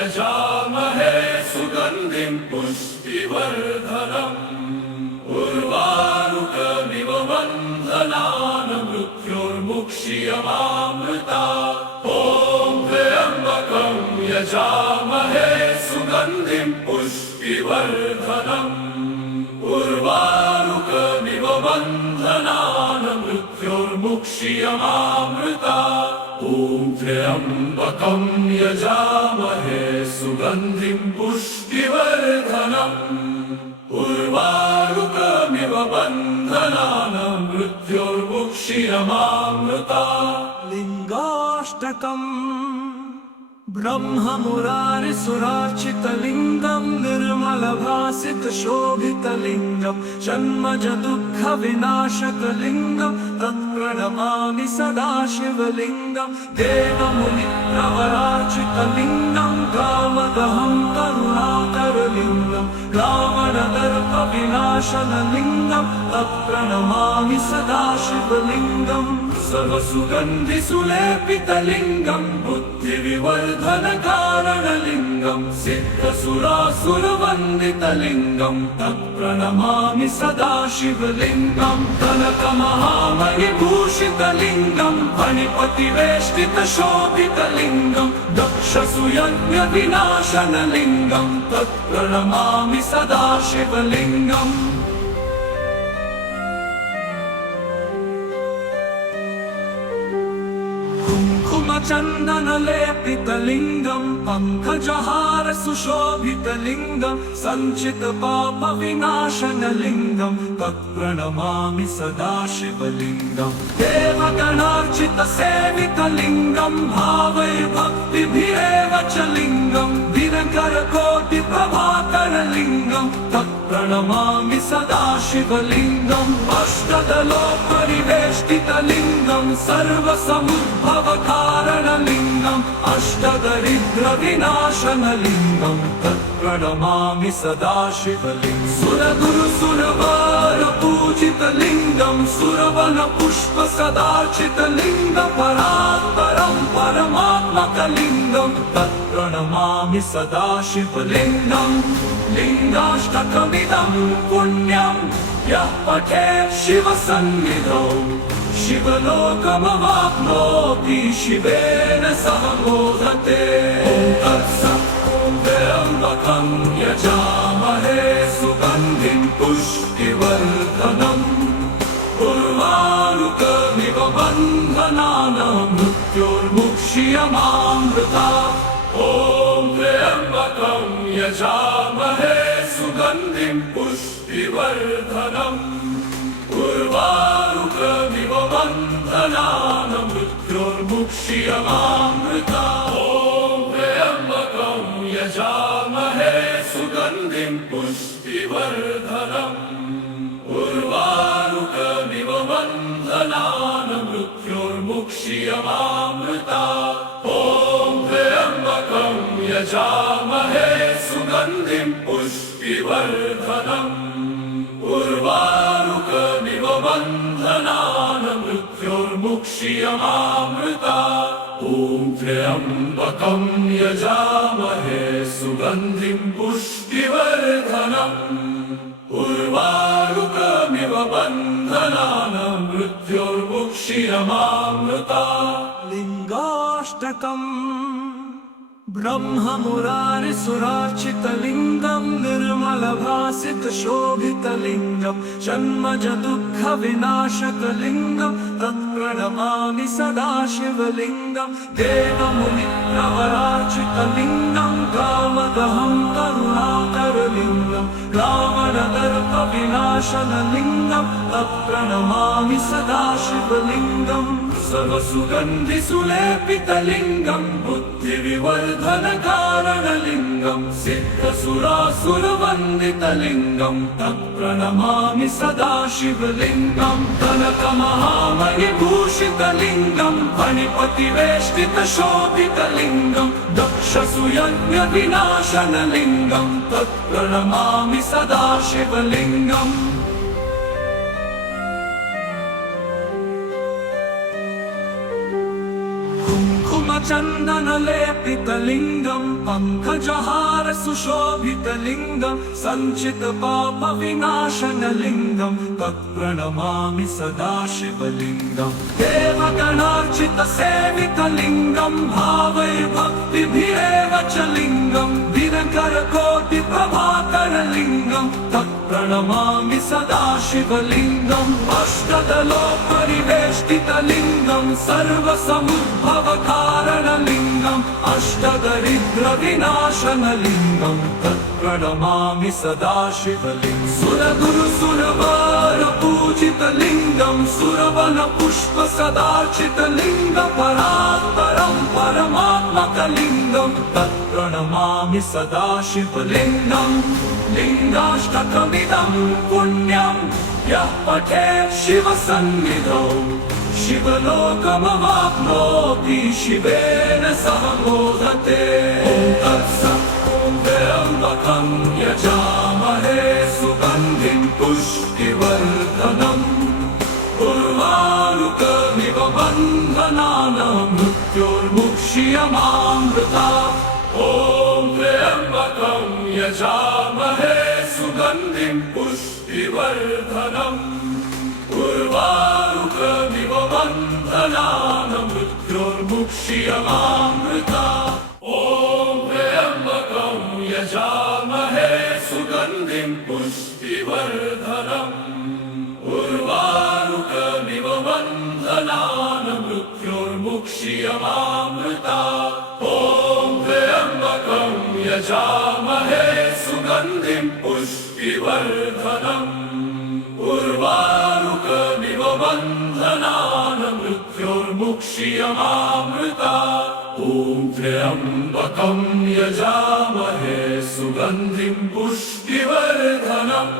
यजामहे सुगन्धिं पुष्टिवर्धनम् उर्वारुकमिव बन्धनान् मृत्योर्मुक्ष्यमामृतात्। ॐ त्र्यम्बकं यजामहे सुगन्धिं पुष्टिवर्धनम् उर्वारुकमिव बन्धनान् मृत्योर्मुक्ष्यमामृतात्। ॐ त्र्यम्बकं यजामहे सुगन्धिं पुष्टिवर्धनम् उर्वारुकमिव बन्धनान् मृत्योर्मुक्ष्यमामृतात्। लिङ्गाष्टकम् ब्रह्ममुरारिसुरार्चितलिङ्गं निर्मलभासितशोभितलिङ्गं जन्मज दुःखविनाशकलिङ्गं तत्प्रणमामि सदाशिवलिङ्गं देवमुनिप्रवरार्चितलिङ्गं कामदहं करुणाकरलिङ्गं रावणदर्पविनाशनलिङ्गं तत्प्रणमामि सदाशिवलिङ्गम् सर्वसुगन्धिसुलेपितलिङ्गं बुद्धिविवर्धनकारणलिङ्गं सिद्धसुरासुरवन्दितलिङ्गं तत्प्रणमामि सदाशिवलिङ्गं कनकमहामणिभूषितलिङ्गं फणिपतिवेष्टितशोभितलिङ्गं दक्षसुयज्ञविनाशनलिङ्गं तत्प्रणमामि सदाशिवलिङ्गम् चन्दनलेपितलिङ्गं पङ्कजहार सुशोभितलिङ्गं सञ्चितपापविनाशनलिङ्गं तत्प्रणमामि सदाशिवलिङ्गं देवगणार्चितसेवितलिङ्गं भावये भक्तिभिरेव च लिङ्गं दिनकरकोटिप्रभाकरलिङ्गं तत्प्रणमामि सदाशिवलिङ्गम् अष्टदलोपरिवेष्टितलिङ्गं सर्वसमुद्भवकारणलिङ्गम् अष्टदरिद्रविनाशनलिङ्गं तत्प्रणमामि सदाशिवलिङ्गम् सुरगुरुसुरवरपूजितलिङ्गं सुरवनपुष्पसदार्चितलिङ्गं परात्परं परमात्मकलिङ्गं तत्प्रणमामि सदाशिवलिङ्गम् लिङ्गाष्टकमिदं पुण्यं यः पठेत् शिवसन्निधौ शिवलोकमवाप्नोति शिवेन सह मोदते। ॐ तत्सत्। ॐ त्र्यम्बकं यजामहे सुगन्धिं पुष्टिवर्धनम् उर्वारुकमिव बन्धनान् मृत्योर्मुक्ष्यमामृतात्। ॐ त्र्यम्बकं यजामहे सुगन्धिं पुष्टिवर्धनम् उर्वारुकमिव बन्धनान् मृत्योर्मुक्ष्यमामृतात्। ॐ त्र्यम्बकं यजामहे सुगन्धिं पुष्टिवर्धनम् उर्वारुकमिव बन्धनान् मृत्योर्मुक्ष्यमामृतात्। ॐ त्र्यम्बकं यजामहे सुगन्धिं पुष्टिवर्धनम् उर्वारुकमिव बन्धनान् मृत्योर्मुक्ष्यमामृतात्। ॐ त्र्यम्बकं यजामहे सुगन्धिं पुष्टिवर्धनम् उर्वारुकमिव बन्धनान् मृत्योर्मुक्ष्यमामृतात्। लिङ्गाष्टकम् ब्रह्ममुरारिसुरार्चितलिङ्गं निर्मलभासितशोभितलिङ्गं जन्मज दुःखविनाशकलिङ्गं तत्प्रणमामि सदाशिवलिङ्गं देवमुनिप्रवरार्चितलिङ्गं कामदहं करुणाकरलिङ्गं रावणदर्पविनाशनलिङ्गं तत्प्रणमामि सदाशिवलिङ्गम् सर्वसुगन्धिसुलेपितलिङ्गं बुद्धिविवर्धनकारणलिङ्गं सिद्धसुरासुरवन्दितलिङ्गं तत्प्रणमामि सदाशिवलिङ्गं कनकमहामणिभूषितलिङ्गं फणिपतिवेष्टितशोभितलिङ्गं दक्षसुयज्ञविनाशनलिङ्गं तत्प्रणमामि सदाशिवलिङ्गम् कुङ्कुमचन्दनलेपितलिङ्गं पङ्कजहार सुशोभितलिङ्गं सञ्चितपापविनाशनलिङ्गं तत्प्रणमामि सदा शिवलिङ्गं देवगणार्चितसेवितलिङ्गं भावैर्भक्तिभिरेव च लिङ्गं दिनकरकोटिप्रभाकरलिङ्गं तत्प्रणमामि सदा शिवलिङ्गम् अष्टदलोपरिवेष्टितलिङ्गं सर्वसमुद्भवकारणलिङ्गम् अष्टदरिद्रविनाशनलिङ्गं तत्प्रणमामि सदा शिवलिङ्गम् सुरगुरुसुरवरपूजितलिङ्गं सुरवनपुष्पसदार्चितलिङ्गं परात्परं परमात्मकलिङ्गं तत्प्रणमामि सदा शिवलिङ्गम् लिङ्गाष्टकमिदं पुण्यं यः पठेत् शिवसन्निधौ शिवलोकमवाप्नोति शिवेन सह मोदते ॐ तत्सत् ॐ त्र्यम्बकं यजामहे सुगन्धिं पुष्टिवर्धनम् उर्वारुकमिव बन्धनानां मृत्योर्मुक्ष्यमामृतात् ॐ त्र्यम्बकं यजामहे सुगन्धिं पुष्टिवर्धनम् उर्वारुकमिव बन्धनानां मृत्योर्मुक्ष्यमामृतात् ॐ त्र्यम्बकं यजामहे सुगन्धिं पुष्टिवर्धनम् उर्वारुकमिव बन्धनानां मृत्योर्मुक्ष्यमामृतात् ॐ त्र्यम्बकं यजामहे सुगन्धिं पुष्टिवर्धनम् उर्वारुकमिव बन्धनानां मृत्योर्मुक्ष्यमामृतात् ॐ त्र्यम्बकं यजामहे सुगन्धिं पुष्टिवर्धनम्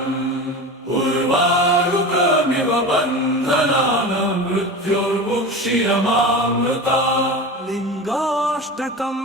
उर्वारुकमिव बन्धनानां मृत्योर्मुक्ष्यमामृतात् लिङ्गाष्टकम्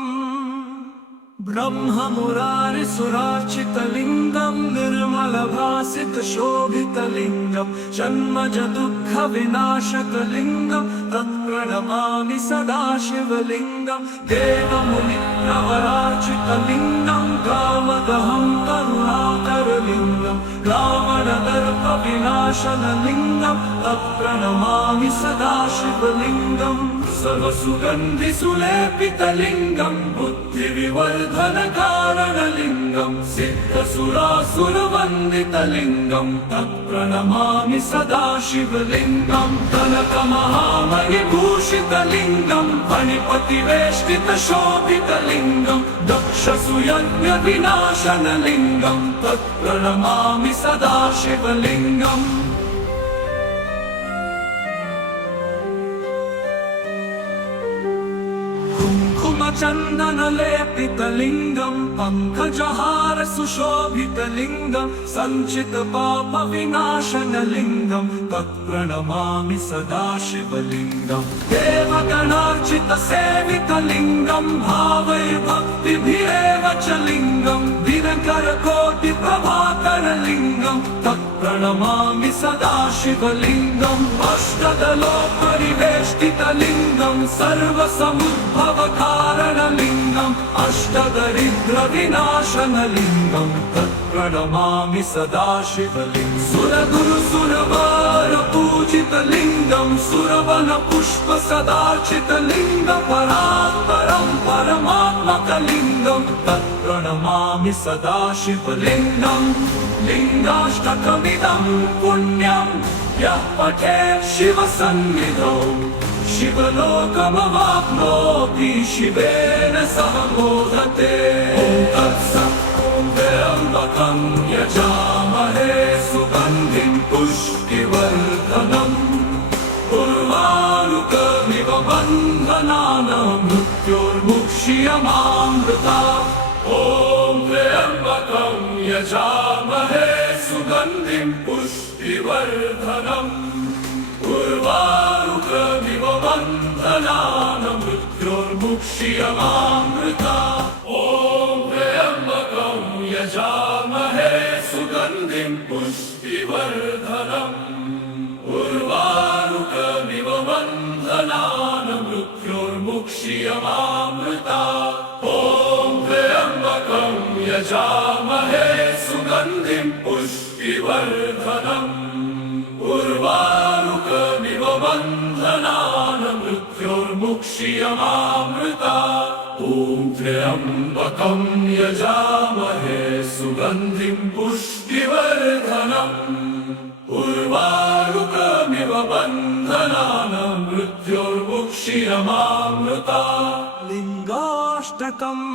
ब्रह्ममुरारिसुरार्चितलिङ्गं निर्मलभासितशोभितलिङ्गं जन्मजदुःखविनाशकलिङ्गं तत्प्रणमामि सदा शिवलिङ्गं देवमुनिप्रवरार्चितलिङ्गं कामदहं करुणाकरलिङ्गं रावणदर्पविनाशनलिङ्गं तत्प्रणमामि सदा शिवलिङ्गं सर्वसुगन्धिसुलेपितलिङ्गं बुद्धिविवर्धनकारणलिङ्गं सिद्धसुरासुरवन्दितलिङ्गं तत्प्रणमामि सदा शिवलिङ्गं कनकमहामणिभूषितलिङ्गं फणिपतिवेष्टितशोभितलिङ्गं दक्षसुयज्ञविनाशनलिङ्गं तत्प्रणमामि सदा शिवलिङ्गम् कुङ्कुमचन्दनलेपितलिङ्गं पङ्कजहार सुशोभितलिङ्गं सञ्चितपापविनाशनलिङ्गं तत्प्रणमामि सदा शिवलिङ्गं देवगणार्चितसेवितलिङ्गं भावैर्भक्तिभिरेव च लिङ्गं दिनकरकोटिप्रभाकरलिङ्गं तत्प्रणमामि सदा शिवलिङ्गम् अष्टदलोपरिवेष्टितलिङ्गं सर्वसमुद्भवकारणलिङ्गम् अष्टदरिद्रविनाशनलिङ्गं तत्प्रणमामि सदा शिवलिङ्गम् सुरगुरुसुरवरपूजितलिङ्गं सुरवनपुष्पसदार्चितलिङ्गं परात्परं परमात्मकलिङ्गं तत्प्रणमामि सदा शिवलिङ्गम् लिङ्गाष्टकमिदं पुण्यं यः पठेत् शिवसन्निधौ शिवलोकमवाप्नोति शिवेन सह मोदते ॐ तत्सत् ॐ त्र्यम्बकं यजामहे सुगन्धिं पुष्टिवर्धनम् उर्वारुकमिव बन्धनानां मृत्योर्मुक्ष्यमामृतात् ॐ त्र्यम्बकं यजामहे सुगन्धिं पुष्टिवर्धनम् उर्वारुकमिव बन्धनानां मृत्योर्मुक्ष्यमामृतात् ॐ त्र्यम्बकं यजामहे सुगन्धिं पुष्टिवर्धनम् उर्वारुकमिव बन्धनानां मृत्योर्मुक्ष्यमामृतात् त्र्यम्बकमुक्षीयमामृता ॐ त्र्यम्बकं यजामहे सुगन्धिं पुष्टिवर्धनम् उर्वारुकमिव बन्धनान् मृत्योर्मुक्षीयमामृता ॐ त्र्यम्बकं यजामहे सुगन्धिं पुष्टिवर्धनम् उर्वारुकमिव बन्धनान् मृत्योर्मुक्षीयमामृता लिङ्गाष्टकम्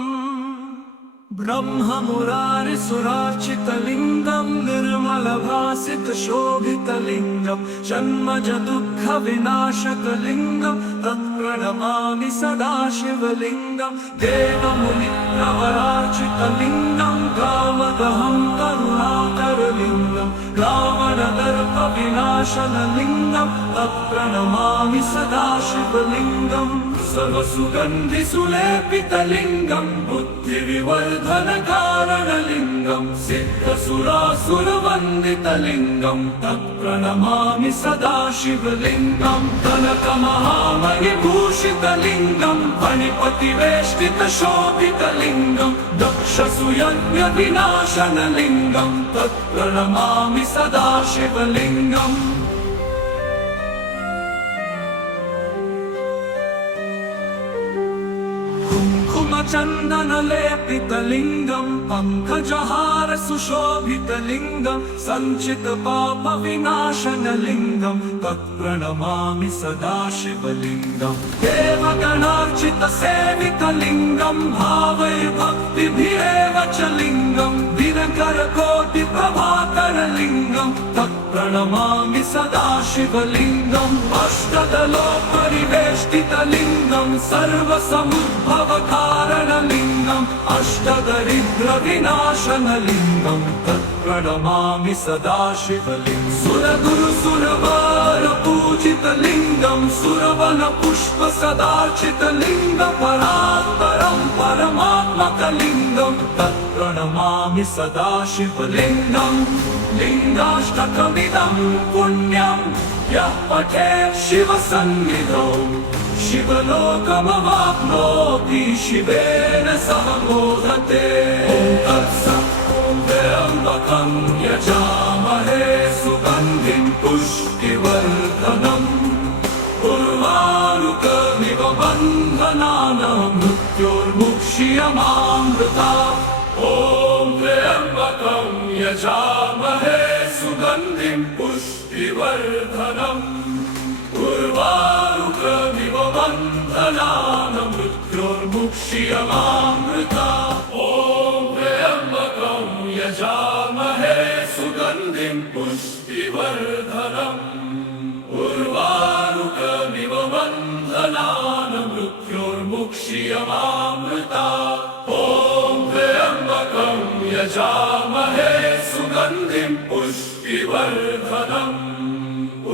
ब्रह्ममुरारिसुरार्चितलिङ्गं निर्मलभासितशोभितलिङ्गं जन्मजदुःखविनाशकलिङ्गं तत्प्रणमामि सदाशिवलिङ्गं देवमुनिप्रवरार्चितलिङ्गं कामदहं करुणाकरलिङ्गं रावणदर्पविनाशनलिङ्गं तत्प्रणमामि सदाशिवलिङ्गं सर्वसुगन्धिसुलेपितलिङ्गं बुद्धिविवर्धनकारणलिङ्गं सिद्धसुरासुरवन्दितलिङ्गं तत्प्रणमामि सदाशिवलिङ्गं कनकमहामणिभूषितलिङ्गं फणिपतिवेष्टितशोभितलिङ्गं दक्षसुयज्ञविनाशनलिङ्गं तत्प्रणमामि सदाशिवलिङ्गम् चन्दनलेपितलिङ्गं पङ्कजहार सुशोभितलिङ्गं सञ्चितपापविनाशनलिङ्गं तत्प्रणमामि सदाशिवलिङ्गं देवगणार्चितसेवितलिङ्गं भावैर्भक्तिभिरेव च लिङ्गं दिनकरकोटिप्रभाकरलिङ्गं तत्प्रणमामि सदाशिवलिङ्गम् अष्टदलोपरिवेष्टितलिङ्गं सर्वसमुद्भवकारणलिङ्गम् अष्टदरिद्रविनाशनलिङ्गं तत्प्रणमामि सदाशिवलिङ्गं सुरगुरुसुरवारपूजितलिङ्गं सुरवनपुष्पसदार्चितलिङ्गं परात्परं परमात्मकलिङ्गं तत्प्रणमामि सदाशिवलिङ्गं लिङ्गाष्टकमिदं पुण्यं यः पठेत् शिवसन्निधौ शिवलोकमवाप्नोति शिवेन सह मोदते ॐ तत्सत् ॐ त्र्यम्बकं यजामहे सुगन्धिं पुष्टिवर्धनम् उर्वारुकमिव बन्धनान् मृत्योर्मुक्षीयमामृता ॐ त्र्यम्बकं यजामहे सुगन्धिं पुष्टिवर्धनम् उर्वारुकमिव बन्धनान् मृत्योर्मुक्षीयमामृता ॐ त्र्यम्बकं यजामहे सुगन्धिं पुष्टिवर्धनम् उर्वारुकमिव बन्धनान् मृत्योर्मुक्षीयमामृता ॐ त्र्यम्बकं यजामहे सुगन्धिं पुष्टिवर्धनम्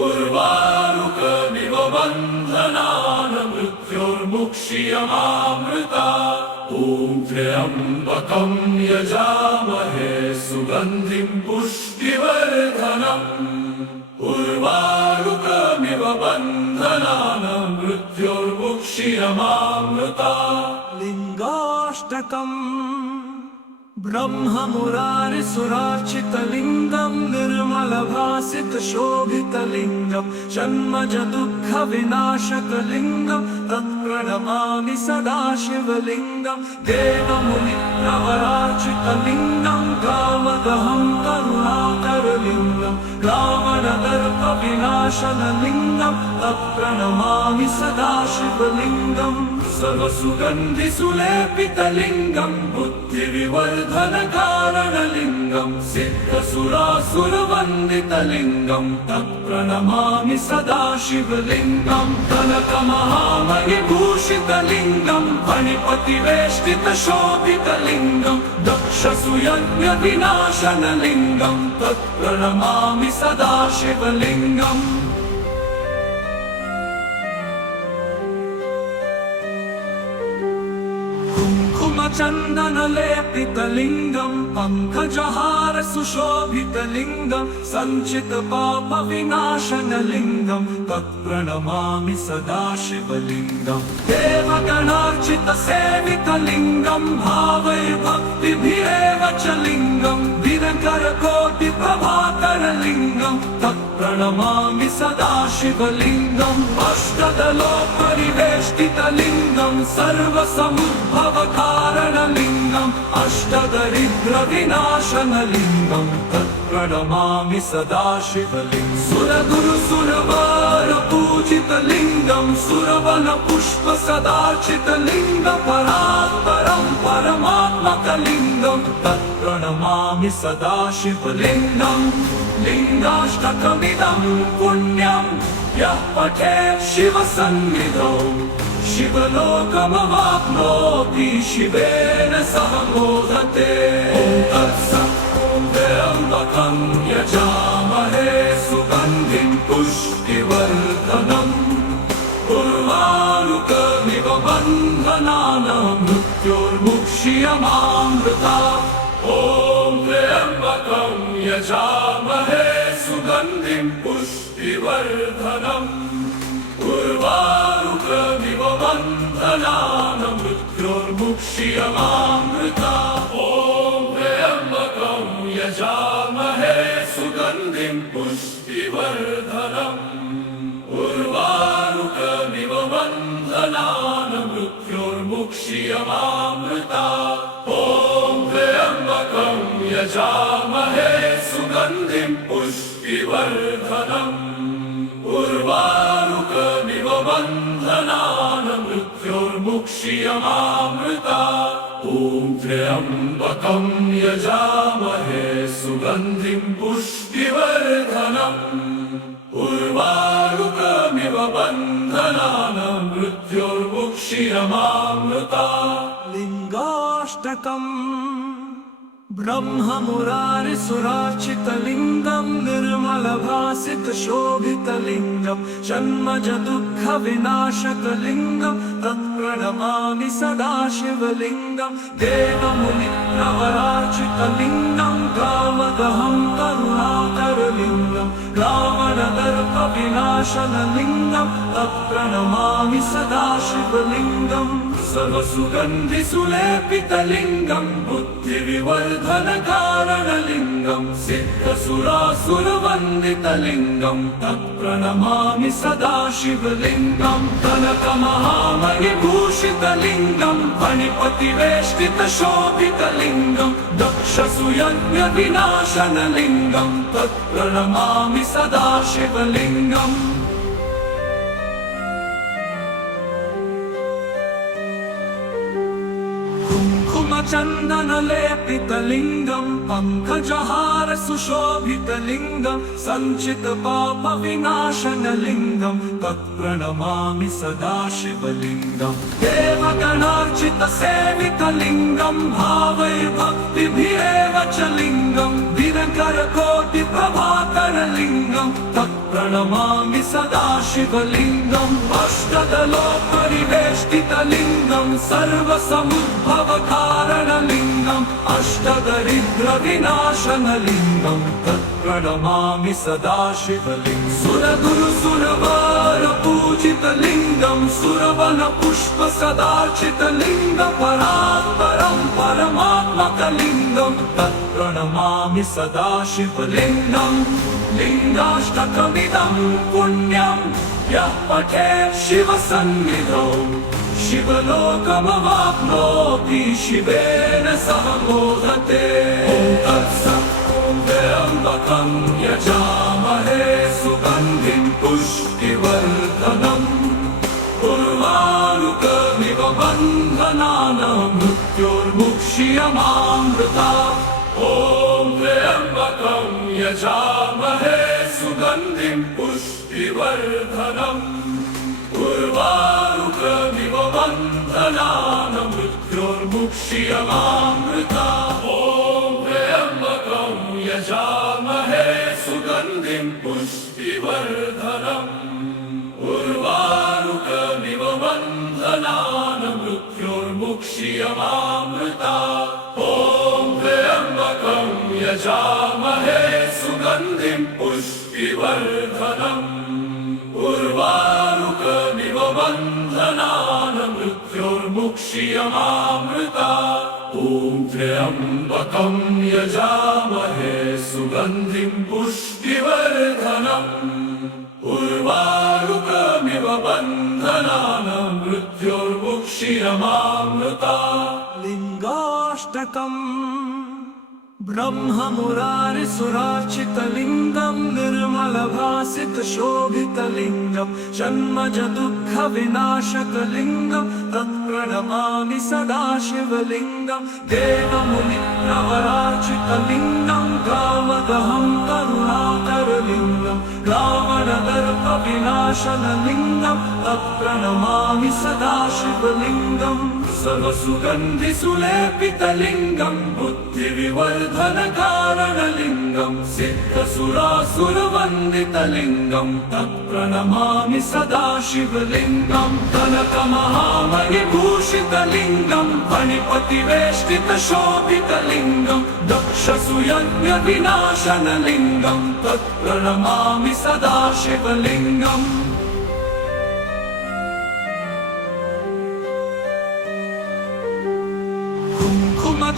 उर्वारुकमिव बन्धनान् मृत्योर्मुक्षीयमामृता ॐ त्र्यम्बकं यजामहे सुगन्धिं पुष्टिवर्धनम् उर्वारुकमिव बन्धनान् मृत्योर्मुक्षीयमामृता लिङ्गाष्टकम् ब्रह्ममुरारिसुरार्चितलिङ्गं निर्मलभासितशोभितलिङ्गं जन्मजदुःखविनाशकलिङ्गं तत्प्रणमामि सदाशिवलिङ्गं देवमुनिप्रवरार्चितलिङ्गं कामदहं करुणाकरलिङ्गं रावणदर्पविनाशनलिङ्गं तत्प्रणमामि सदाशिवलिङ्गं सर्वसुगन्धिसुलेपितलिङ्गं बुद्धिविवर्धनकारणलिङ्गं सिद्धसुरासुरवन्दितलिङ्गं तत्प्रणमामि सदाशिवलिङ्गं कनकमहामणिभूषितलिङ्गं फणिपतिवेष्टितशोभितलिङ्गं दक्षसुयज्ञविनाशनलिङ्गं तत्प्रणमामि सदाशिवलिङ्गम् कुङ्कुमचन्दनलेपितलिङ्गं पङ्कजहार सुशोभितलिङ्गं सञ्चितपापविनाशनलिङ्गं तत्प्रणमामि सदा शिवलिङ्गं देवगणार्चितसेवितलिङ्गं भावैर्भक्तिभिरेव च लिङ्गं दिनकरकोटिप्रभाकरलिङ्गं तत्प्रणमामि सदा शिवलिङ्गम् अष्टदलोपरिवेष्टितलिङ्गं सर्वसमुद्भवकारणलिङ्गम् अष्टदरिद्रविनाशनलिङ्गं तत्प्रणमामि सदा शिवलिङ्गं सुरगुरुसुरवारपूजितलिङ्गं सुरवनपुष्पसदार्चितलिङ्गं परात्परं परमात्मकलिङ्गं तत्प्रणमामि सदा शिवलिङ्गं लिङ्गाष्टकमिदं पुण्यं यः पठेत् शिवसन्निधौ शिवलोकमवाप्नोति शिवेन सह मोदते ॐ तत्सत् ॐ त्र्यम्बकं यजामहे सुगन्धिं पुष्टिवर्धनम् उर्वारुकमिव बन्धनानां मृत्योर्मुक्ष्यमामृतात् ॐ त्र्यम्बकं यजामहे सुगन्धिं पुष्टिवर्धनम् उर्वारुकमिव बन्धनानां मृत्योर्मुक्ष्यमामृतात् ॐ त्र्यम्बकं यजामहे सुगन्धिं पुष्टिवर्धनम् उर्वारुकमिव बन्धनानां मृत्योर्मुक्ष्यमामृतात् ॐ त्र्यम्बकं यजामहे सुगन्धिं पुष्टिवर्धनम् उर्वारुकमिव बन्धनानां मृत्योर्मुक्ष्यमामृतात् ॐ त्र्यम्बकं यजामहे सुगन्धिं पुष्टिवर्धनम् उर्वारुकमिव बन्धनानां मृत्योर्मुक्ष्यमामृतात् लिङ्गाष्टकम् ब्रह्ममुरारिसुरार्चितलिङ्गं निर्मलभासितशोभितलिङ्गं जन्मजदुःखविनाशकलिङ्गं तत्प्रणमामि सदा शिवलिङ्गं देवमुनिप्रवरार्चितलिङ्गं कामदहं करुणाकरलिङ्गं रावणदर्पविनाशनलिङ्गं तत्प्रणमामि सदा शिवलिङ्गं सर्वसुगन्धिसुलेपितलिङ्गं बुद्धिविवर्धनकारणलिङ्गं सिद्धसुरासुरवन्दितलिङ्गं तत्प्रणमामि सदा शिवलिङ्गं कनकमहामणिभूषितलिङ्गं फणिपतिवेष्टितशोभितलिङ्गं दक्षसुयज्ञविनाशनलिङ्गं तत्प्रणमामि सदा शिवलिङ्गम् चन्दनलेपितलिङ्गं पङ्कजहार सुशोभितलिङ्गं सञ्चितपापविनाशनलिङ्गं तत्प्रणमामि सदा शिवलिङ्गं देवगणार्चितसेवितलिङ्गं भावैर्भक्तिभिरेव च लिङ्गं दिनकरकोटिप्रभाकरलिङ्गं तत्प्रणमामि सदा शिवलिङ्गम् अष्टदलोपरिवेष्टितलिङ्गं सर्वसमुद्भवकारणलिङ्गम् अष्टदरिद्रविनाशनलिङ्गं तत्प्रणमामि सदा शिवलिङ्गं सुरगुरुसुरवारपूजितलिङ्गं सुरवनपुष्पसदार्चितलिङ्गं परात्परं परमात्मकलिङ्गं तत्प्रणमामि सदा शिवलिङ्गम् लिङ्गाष्टकमिदं पुण्यं यः पठेत् शिवसन्निधौ शिवलोकमवाप्नोति शिवेन सह मोदते ॐ तत्सत् ॐ त्र्यम्बकं यजामहे सुगन्धिं पुष्टिवर्धनम् उर्वारुकमिव बन्धनानां मृत्योर्मुक्ष्यमामृतात् ॐ त्र्यम्बकं यजामहे सुगन्धिं पुष्टिवर्धनम् उर्वारुकमिव बन्धनानां मृत्योर्मुक्ष्यमामृतात् ॐ त्र्यम्बकं यजामहे सुगन्धिं पुष्टिवर्धनम् उर्वारुकमिव बन्धनानां मृत्योर्मुक्ष्यमामृतात् त्र्यम्बकं यजामहे सुगन्धिं पुष्टिवर्धनम् उर्वारुकमिव बन्धनान् मृत्योर्मुक्षीयमामृतात् ॐ त्र्यम्बकं यजामहे सुगन्धिं पुष्टिवर्धनम् उर्वारुकमिव बन्धनान् मृत्योर्मुक्षीयमामृतात् लिङ्गाष्टकम् ब्रह्ममुरारिसुरार्चितलिङ्गं निर्मलभासितशोभितलिङ्गं जन्मजदुःखविनाशकलिङ्गं तत्प्रणमामि सदाशिवलिङ्गं देवमुनिप्रवरार्चितलिङ्गं कामदहं करुणाकरलिङ्गं रावणदर्पविनाशनलिङ्गं तत्प्रणमामि सदाशिवलिङ्गं सर्वसुगन्धिसुलेपितलिङ्गं बुद्धिविवर्धनकारणलिङ्गं सिद्धसुरासुरवन्दितलिङ्गं तत्प्रणमामि सदाशिवलिङ्गं कनकमहामणिभूषितलिङ्गं फणिपतिवेष्टितशोभितलिङ्गं दक्षसुयज्ञविनाशनलिङ्गं तत्प्रणमामि सदाशिवलिङ्गम्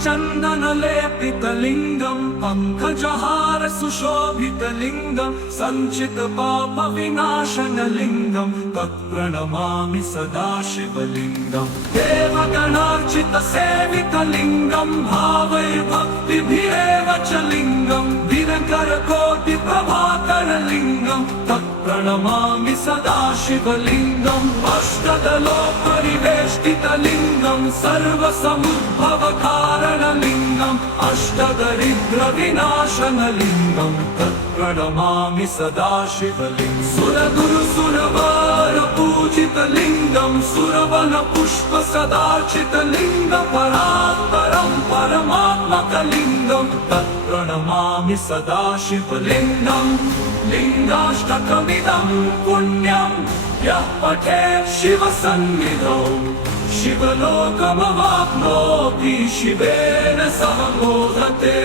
चन्दनलेपितलिङ्गं पङ्कजहार सुशोभितलिङ्गं सञ्चितपापविनाशनलिङ्गं तत्प्रणमामि सदाशिवलिङ्गं देवगणार्चितसेवितलिङ्गं भावैर्भक्तिभिरेव च लिङ्गं दिनकरकोटिप्रभाकरलिङ्गं तत्प्रणमामि सदाशिवलिङ्गम् अष्टदलोपरिवेष्टितलिङ्गं सर्वसमुद्भवकारणलिङ्गम् अष्टदरिद्रविनाशनलिङ्गं तत्प्रणमामि सदाशिवलिङ्गं सुरगुरुसुरवारपूजितलिङ्गं सुरवनपुष्पसदार्चितलिङ्गं परात्परं परमात्मकलिङ्गं तत्प्रणमामि सदाशिवलिङ्गम् लिङ्गाष्टकमिदं पुण्यं यः पठेत् शिवसन्निधौ शिवलोकमवाप्नोति शिवेन सह मोदते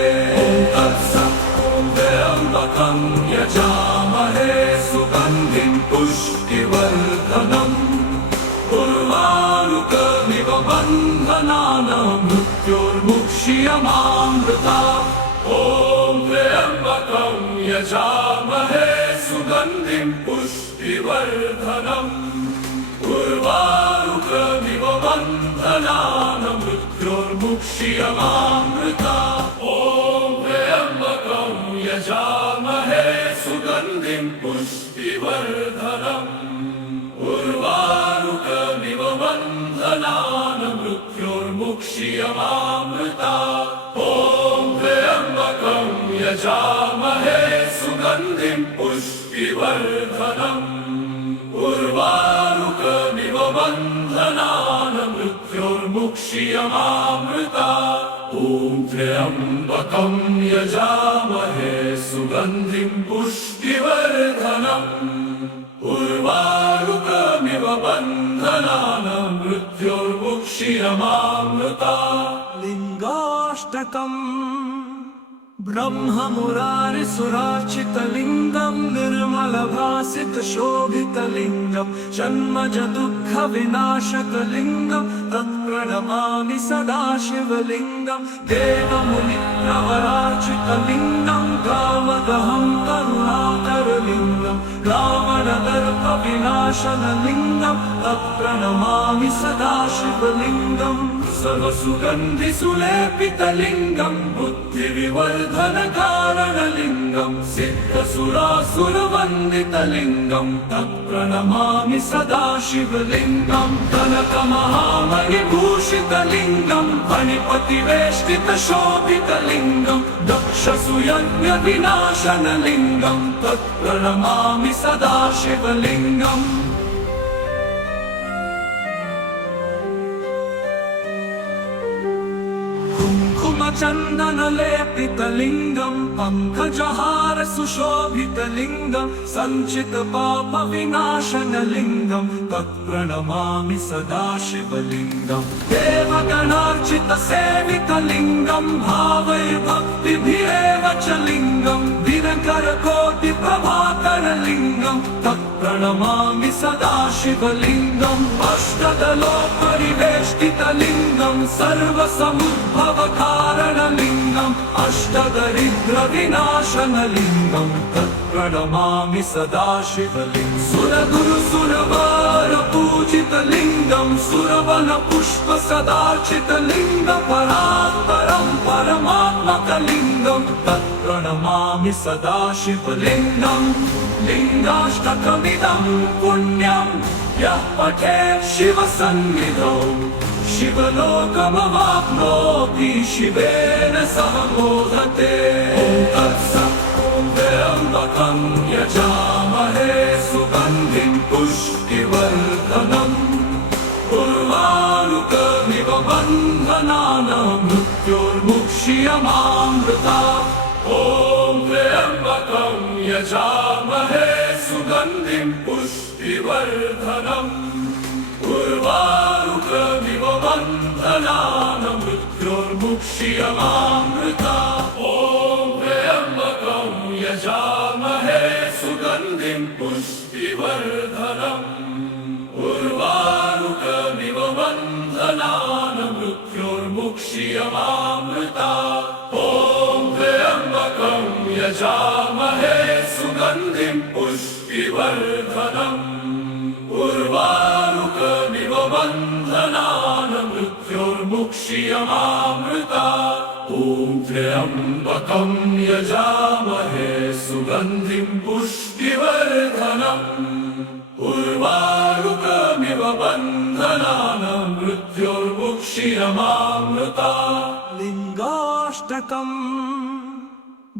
ॐ तत्सत् ॐ त्र्यम्बकं यजामहे सुगन्धिं पुष्टिवर्धनम् उर्वारुकमिव बन्धनान् मृत्योर्मुक्षीयमामृतात् ॐ त्र्यम्बकं यजामहे सुगन्धिं पुष्टिवर्धनम् उर्वारुकमिव बन्धनान् मृत्योर्मुक्षीयमामृतात् ॐ त्र्यम्बकं यजामहे सुगन्धिं पुष्टिवर्धनम् उर्वारुकमिव बन्धनान् मृत्योर्मुक्षीयमामृतात् ॐ त्र्यम्बकं यजामहे सुगन्धिं पुष्टिवर्धनम् उर्वारुकमिव बन्धनान् मृत्योर्मुक्षीयमामृतात् ॐ त्र्यम्बकं यजामहे सुगन्धिं पुष्टिवर्धनम् उर्वारुकमिव बन्धनान् मृत्योर्मुक्षीयमामृतात् लिङ्गाष्टकम् ब्रह्ममुरारिसुरार्चितलिङ्गं निर्मलभासितशोभितलिङ्गं जन्मजदुःखविनाशकलिङ्गं तत्प्रणमामि सदाशिवलिङ्गं देवमुनिप्रवरार्चितलिङ्गं कामदहं करुणाकरलिङ्गं रावणदर्पविनाशनलिङ्गं तत्प्रणमामि सदाशिवलिङ्गं सर्वसुगन्धिसुलेपितलिङ्गं बुद्धिविवर्धनकारणलिङ्गं सिद्धसुरासुरवन्दितलिङ्गं तत्प्रणमामि सदाशिवलिङ्गं कनकमहामणिभूषितलिङ्गं फणिपतिवेष्टितशोभितलिङ्गं दक्षसुयज्ञविनाशनलिङ्गं तत्प्रणमामि सदाशिवलिङ्गम् चन्दनलेपितलिङ्गं पङ्कजहार सुशोभितलिङ्गं सञ्चितपापविनाशनलिङ्गं तत्प्रणमामि सदाशिवलिङ्गम् देवगणार्चितसेवितलिङ्गम् भावैर्भक्तिभिरेव च लिङ्गम् दिनकरकोटिप्रभाकरलिङ्गम् तत्प्रणमामि सदाशिवलिङ्गम् अष्टदलोपरिवेष्टितलिङ्गम् सर्वसमुद्भवकारणलिङ्गम् अष्टदरिद्रविनाशनलिङ्गम् तत्प्रणमामि सदाशिवलिङ्गम् सुरगुरुसुरवारपूजितलिङ्गम् सुरवनपुष्पसदार्चितलिङ्गम् परात्परम् परमात्मकलिङ्गम् तत्प्रणमामि सदाशिवलिङ्गम् लिङ्गाष्टकमिदम् पुण्यम् यः पठेत् शिवसन्निधौ शिवलोकमवाप्नोति शिवेन सह मोदते ॐ तत्सत् ॐ त्र्यम्बकं यजामहे सुगन्धिं पुष्टिवर्धनम् उर्वारुकमिव बन्धनानां मृत्योर्मुक्ष्यमामृतात् ॐ त्र्यम्बकं यजामहे सुगन्धिं पुष्टिवर्धनम् उर्वारुकमिव बन्धनानां मृत्योर्मुक्ष्यमामृतात् ॐ त्र्यम्बकं यजामहे सुगन्धिं पुष्टिवर्धनम् उर्वारुकमिव बन्धनानां मृत्योर्मुक्ष्यमामृतात् ॐ त्र्यम्बकं यजामहे सुगन्धिं पुष्टिवर्धनम् उर्वारुकमिव बन्धनानां मृत्योर्मुक्ष्यमामृतात् ॐ त्र्यम्बकं यजामहे सुगन्धिं पुष्टिवर्धनम् उर्वारुकमिव बन्धनानां मृत्योर्मुक्ष्यमामृतात् लिङ्गाष्टकम्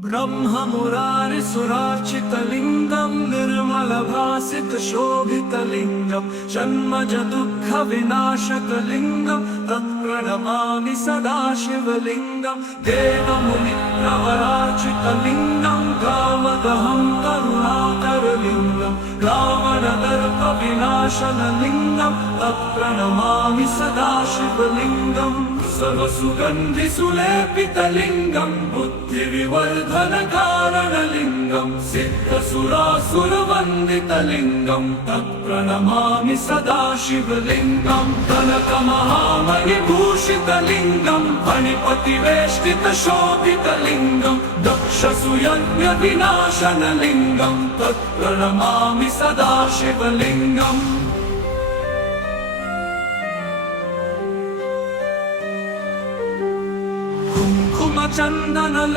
ब्रह्ममुरारिसुरार्चितलिङ्गम् निर्मलभासितशोभितलिङ्गम् जन्मजदुःखविनाशकलिङ्गम् तत्प्रणमामि सदाशिवलिङ्गम् देवमुनिप्रवरार्चितलिङ्गम् कामदहं करुणाकरलिङ्गम् रावणदर्पविनाशनलिङ्गम् तत्प्रणमामि सदाशिवलिङ्गम् सर्वसुगन्धिसुलेपितलिङ्गम् बुद्धिविवर्धनकारणलिङ्गम् सिद्धसुरासुरवन्दितलिङ्गम् तत्प्रणमामि सदाशिवलिङ्गम् कनकमहामणिभूषितलिङ्गम् फणिपतिवेष्टितशोभितलिङ्गम् दक्षसुयज्ञविनाशनलिङ्गम् तत्प्रणमामि सदाशिवलिङ्गम्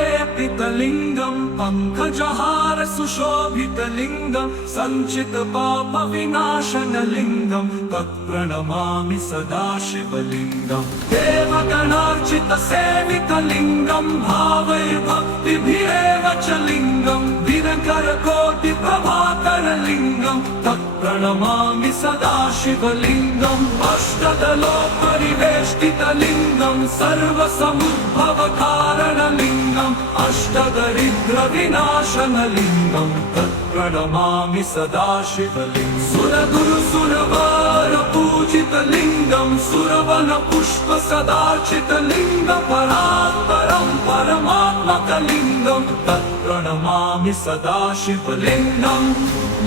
चन्दनलेपितलिङ्गम् पङ्कजहार सुशोभितलिङ्गम् सञ्चितपापविनाशनलिङ्गम् तत्प्रणमामि सदाशिवलिङ्गम् देवगणार्चितसेवितलिङ्गम् भावैर्भक्तिभिरेव च लिङ्गम् दिनकरकोटिप्रभाकरलिङ्गम् तत्प्रणमामि सदाशिवलिङ्गम् अष्टदलोपरिवेष्टितलिङ्गम् सर्वसमुद्भवकारणलिङ्गम् अष्टदरिद्रविनाशनलिङ्गम् तत्प्रणमामि सदाशिवलिङ्गम् सुरगुरुसुरवारपूजितलिङ्गम् सुरवनपुष्पसदार्चितलिङ्गम् परात्परम् परमात्मकलिङ्गम् तत्प्रणमामि सदाशिवलिङ्गम्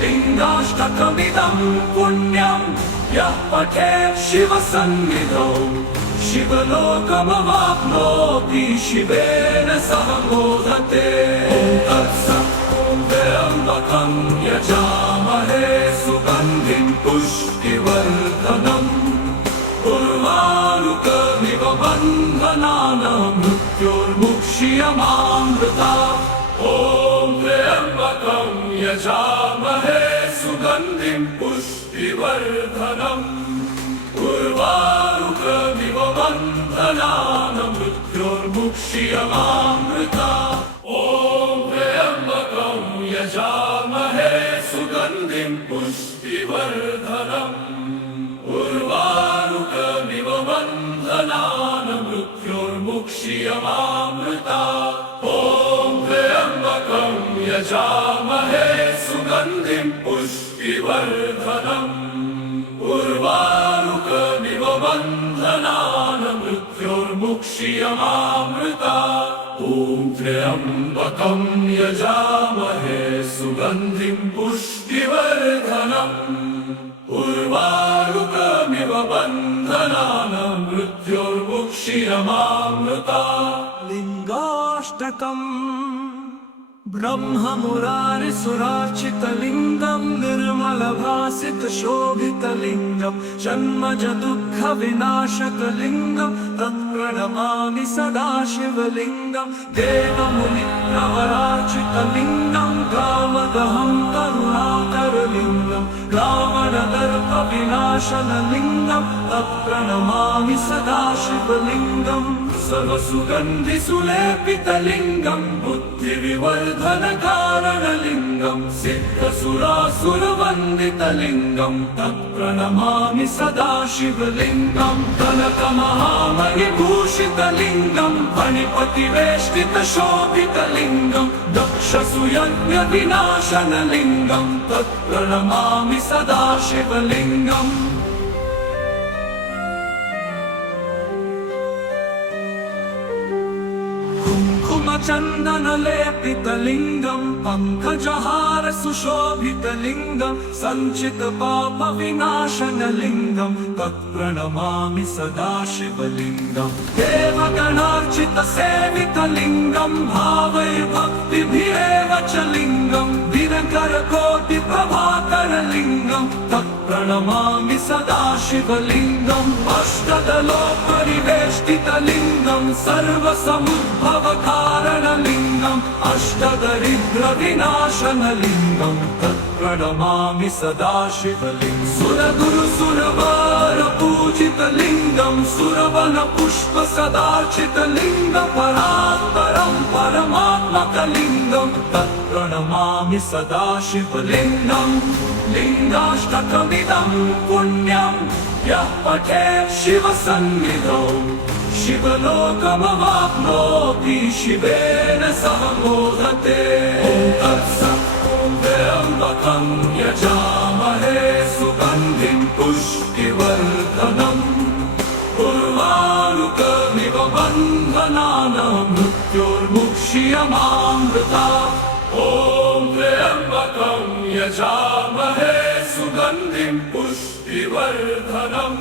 लिङ्गाष्टकमिदम् पुण्यम् यः पठेत् शिवसन्निधौ शिवलोकमवाप्नोति शिवेन सह मोदते ॐ तत्सत् ॐ त्र्यम्बकं यजामहे सुगन्धिं पुष्टिवर्धनम् उर्वारुकमिव बन्धनानां मृत्योर्मुक्ष्यमामृतात् ॐ त्र्यम्बकं यजामहे सुगन्धिं पुष्टिवर्धनम् उर्वारुकमिव बन्धनानां मृत्योर्मुक्ष्यमामृतात् ॐ त्र्यम्बकं यजामहे सुगन्धिं पुष्टिवर्धनम् उर्वारुकमिव बन्धनानां मृत्योर्मुक्ष्यमामृतात् ॐ त्र्यम्बकं यजामहे सुगन्धिं पुष्टिवर्धनम् मृत्योर्मुक्षीयमामृता ॐ त्र्यम्बकं यजामहे सुगन्धिं पुष्टिवर्धनम् उर्वारुकमिव बन्धनानां मृत्योर्मुक्षीयमामृता लिंगाष्टकम् ब्रह्ममुरारिसुरार्चितलिङ्गं निर्मलभासितशोभितलिङ्गं जन्मज दुःखविनाशकलिङ्गं तत्प्रणमामि सदा शिवलिङ्गं देवमुनिप्रवरार्चितलिङ्गं कामदहं करुणाकरलिङ्गं रावणदर्पविनाशनलिङ्गं तत्प्रणमामि सदा शिवलिङ्गं सर्वसुगन्धिसुलेपितलिङ्गं बुद्धिविवर्धनकारणलिङ्गं सिद्धसुरासुरवन्दितलिङ्गं तत्प्रणमामि सदा शिवलिङ्गं कनकमहामणिभूषितलिङ्गं फणिपतिवेष्टितशोभितलिङ्गं दक्षसुयज्ञविनाशनलिङ्गं तत्प्रणमामि सदा शिवलिङ्गम् चन्दनलेपितलिङ्गं पङ्कजहार सुशोभितलिङ्गं सञ्चितपापविनाशनलिङ्गं तत्प्रणमामि सदा शिवलिङ्गं देवगणार्चितसेवितलिङ्गं भावैर्भक्तिभिरेव च लिङ्गं दिनकरकोटिप्रभाकरलिङ्गं तत्प्रणमामि सदा शिवलिङ्गम् अष्टदलोपरिवेष्टितलिङ्गं सर्वसमुद्भवकारणलिङ्गम् अष्टदरिद्रविनाशनलिङ्गं तत्प्रणमामि सदा शिवलिङ्गं सुरगुरुसुरवारपूजितलिङ्गं सुरवनपुष्पसदार्चितलिङ्गं परात्परं परमात्मकलिङ्गं तत्प्रणमामि सदा शिवलिङ्गम् लिङ्गाष्टकमिदं पुण्यं यः पठेत् शिवसन्निधौ शिवलोकमवाप्नोति शिवेन सह मोदते ॐ तत्सत् ॐ त्र्यम्बकं यजामहे सुगन्धिं पुष्टिवर्धनम् उर्वारुकमिव बन्धनानां मृत्योर्मुक्षीयमामृता ॐ त्र्यम्बकं यजामहे सुगन्धिं पुष्टिवर्धनम्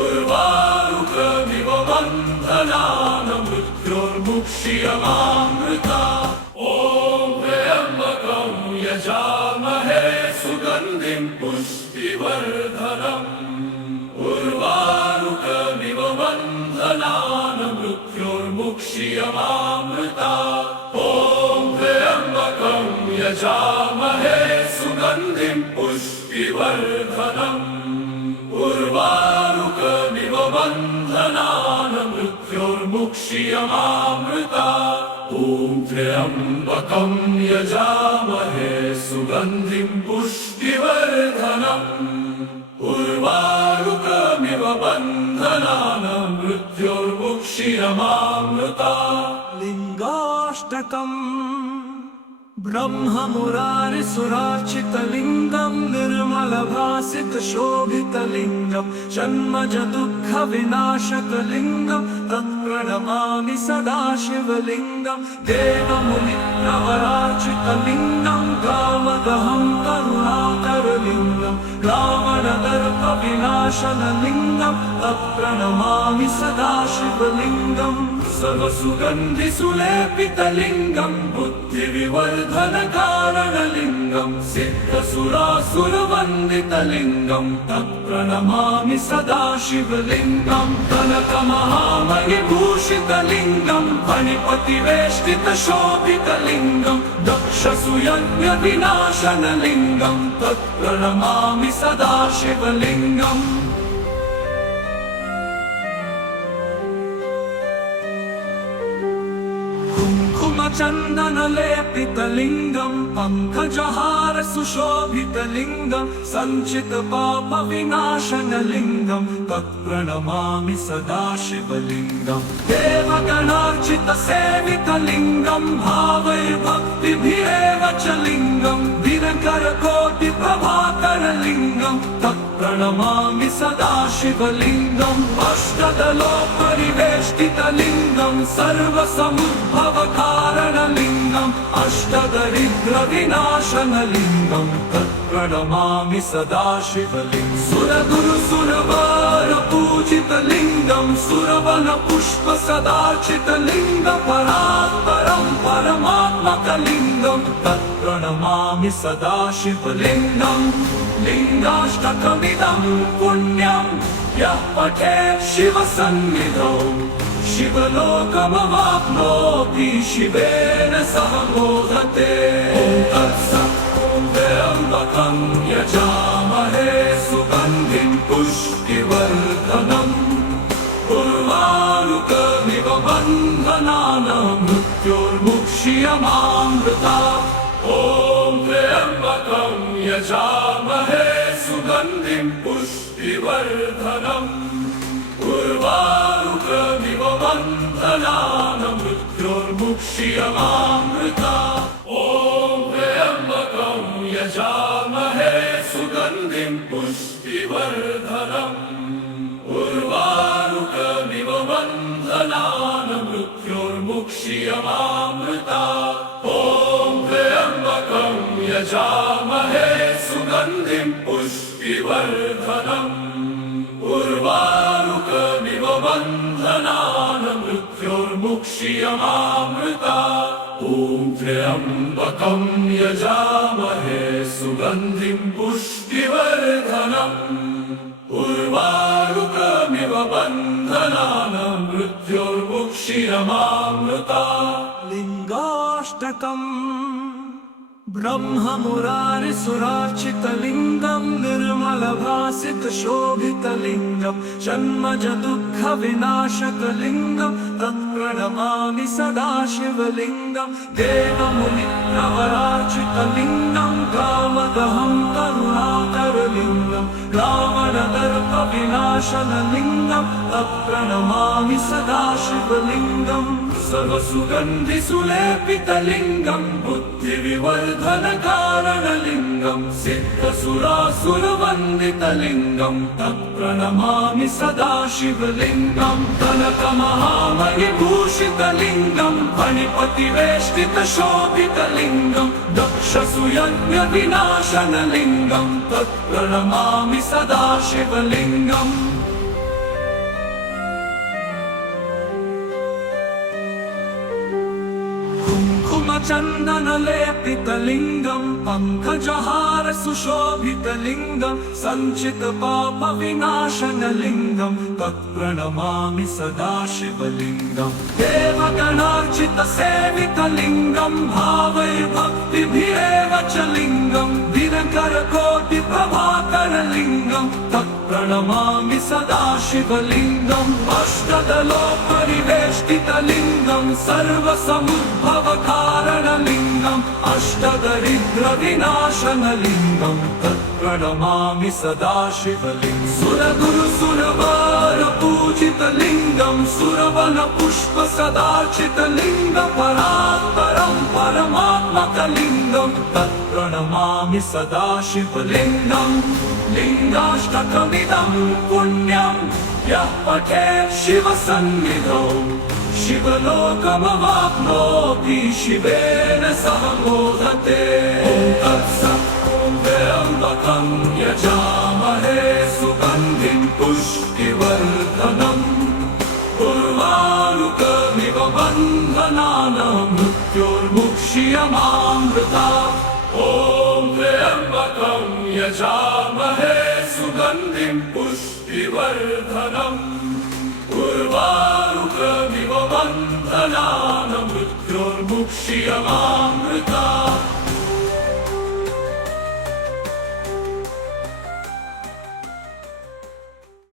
उर्वारुकमिव बन्धनानां मृत्योर्मुक्षीयमामृता ॐ त्र्यम्बकं यजामहे सुगन्धिं पुष्टिवर्धनम् उर्वारुकमिव बन्धनानां मृत्योर्मुक्षीयमामृता ॐ त्र्यम्बकं यजामहे सुगन्धिं पुष्टिवर्धनम् उर्वारुकमिव बन्धनानां मृत्योर्मुक्षीयमामृता ॐ त्र्यम्बकं यजामहे सुगन्धिं पुष्टिवर्धनम् उर्वारुकमिव बन्धनानां मृत्योर्मुक्षीयमामृता लिंगाष्टकम् ब्रह्ममुरारिसुरार्चितलिङ्गं निर्मलभासितशोभितलिङ्गं जन्मज दुःखविनाशकलिङ्गं तत्प्रणमामि सदा शिवलिङ्गं देवमुनिप्रवरार्चितलिङ्गं कामदहं करुणाकरलिङ्गं रावणदर्पविनाशनलिङ्गं तत्प्रणमामि सदा शिवलिङ्गम् सर्वसुगन्धिसुलेपितलिङ्गं बुद्धिविवर्धनकारणलिङ्गं सिद्धसुरासुरवन्दितलिङ्गं तत्प्रणमामि सदा शिवलिङ्गं कनकमहामणिभूषितलिङ्गं फणिपतिवेष्टितशोभितलिङ्गं दक्षसुयज्ञविनाशनलिङ्गं तत्प्रणमामि सदा शिवलिङ्गम् चन्दनलेपितलिङ्गं पङ्कजहार सुशोभितलिङ्गं सञ्चितपापविनाशनलिङ्गं तत्प्रणमामि सदा शिवलिङ्गं देवगणार्चितसेवितलिङ्गं भावैर्भक्तिभिरेव च लिङ्गं दिनकरकोटिप्रभाकरलिङ्गं प्रणमामि सदा शिवलिङ्गम् अष्टदलोपरिवेष्टितलिङ्गम् सर्वसमुद्भवकारणलिङ्गम् अष्टदरिद्रविनाशनलिङ्गम् तत्प्रणमामि सदा शिवलिङ्गम् सुरगुरुसुरवरपूजितलिङ्गम् सुरवनपुष्पसदार्चितलिङ्गम् परात्परं परमात्मकलिङ्गम् तत्प्रणमामि सदा शिवलिङ्गम् लिङ्गाष्टकमिदं पुण्यं यः पठेत् शिवसन्निधौ शिवलोकमवाप्नोति शिवेन सह मोदते। ॐ तत्सत्। ॐ त्र्यम्बकं यजामहे सुगन्धिं पुष्टिवर्धनम् उर्वारुकमिव बन्धनानां मृत्योर्मुक्ष्यमामृतात्। ॐ त्र्यम्बकं यजामहे सुगन्धिं पुष्टिवर्धनम् उर्वारुकमिव बन्धनानां मृत्योर्मुक्ष्यमामृतात्। ॐ त्र्यम्बकं यजामहे सुगन्धिं पुष्टिवर्धनम् उर्वारुकमिव बन्धनानां मृत्योर्मुक्ष्यमामृतात्। ॐ त्र्यम्बकं यजामहे सुगन्धिं पुष्टिवर्धनम् उर्वारुकमिव बन्धनानां मृत्योर्मुक्ष्यमामृतात्। ॐ त्र्यम्बकं यजामहे सुगन्धिं पुष्टिवर्धनम् उर्वारुकमिव बन्धनानां मृत्योर्मुक्ष्यमामृतात्। लिङ्गाष्टकम् ब्रह्ममुरारिसुरार्चितलिङ्गम् निर्मलभासितशोभितलिङ्गम् जन्मजदुःखविनाशकलिङ्गम् तत्प्रणमामि सदा शिवलिङ्गम् देवमुनिप्रवरार्चितलिङ्गम् कामदहं करुणाकरलिङ्गम् रावणदर्पविनाशनलिङ्गम् तत्प्रणमामि सदा शिवलिङ्गम् सर्वसुगन्धिसुलेपितलिङ्गम् बुद्धिविवर्धनकारणलिङ्गम् सिद्धसुरासुरवन्दितलिङ्गम् तत्प्रणमामि सदा शिवलिङ्गम् कनकमहामणिभूषितलिङ्गम् फणिपतिवेष्टितशोभितलिङ्गम् दक्षसुयज्ञविनाशनलिङ्गम् तत्प्रणमामि सदा शिवलिङ्गम् चन्दनलेपितलिङ्गम् पङ्कजहार सुशोभितलिङ्गम् सञ्चितपापविनाशनलिङ्गम् तत्प्रणमामि सदा शिवलिङ्गम् देवगणार्चितसेवितलिङ्गम् भावैर्भक्तिभिरेव च लिङ्गम् दिनकरकोटिप्रभाकरलिङ्गम् तत्प्रणमामि सदा शिवलिङ्गम् अष्टदलोपरिवेष्टितलिङ्गम् सर्वसमुद्भवकारणलिङ्गम् अष्टदरिद्रविनाशनलिङ्गम् तत्प्रणमामि सदा शिवलिङ्गम् सुरगुरुसुरवरपूजितलिङ्गम् सुरवनपुष्पसदार्चितलिङ्गम् परात्परं परमात्मकलिङ्गम् तत्प्रणमामि सदा शिवलिङ्गम् लिङ्गाष्टकमिदं पुण्यं यः पठेत् शिवसन्निधौ शिवलोकमवाप्नोति शिवेन सह मोदते। ॐ तत्सत्। ॐ त्र्यम्बकं यजामहे सुगन्धिं पुष्टिवर्धनम् उर्वारुकमिव बन्धनानां मृत्योर्मुक्ष्यमामृतात्। ॐ त्र्यम्बकं यजामहे सुगन्धिं पुष्टिवर्धनम् उर्वारुकमिव बन्धनानां मृत्योर्मुक्ष्यमामृतात्।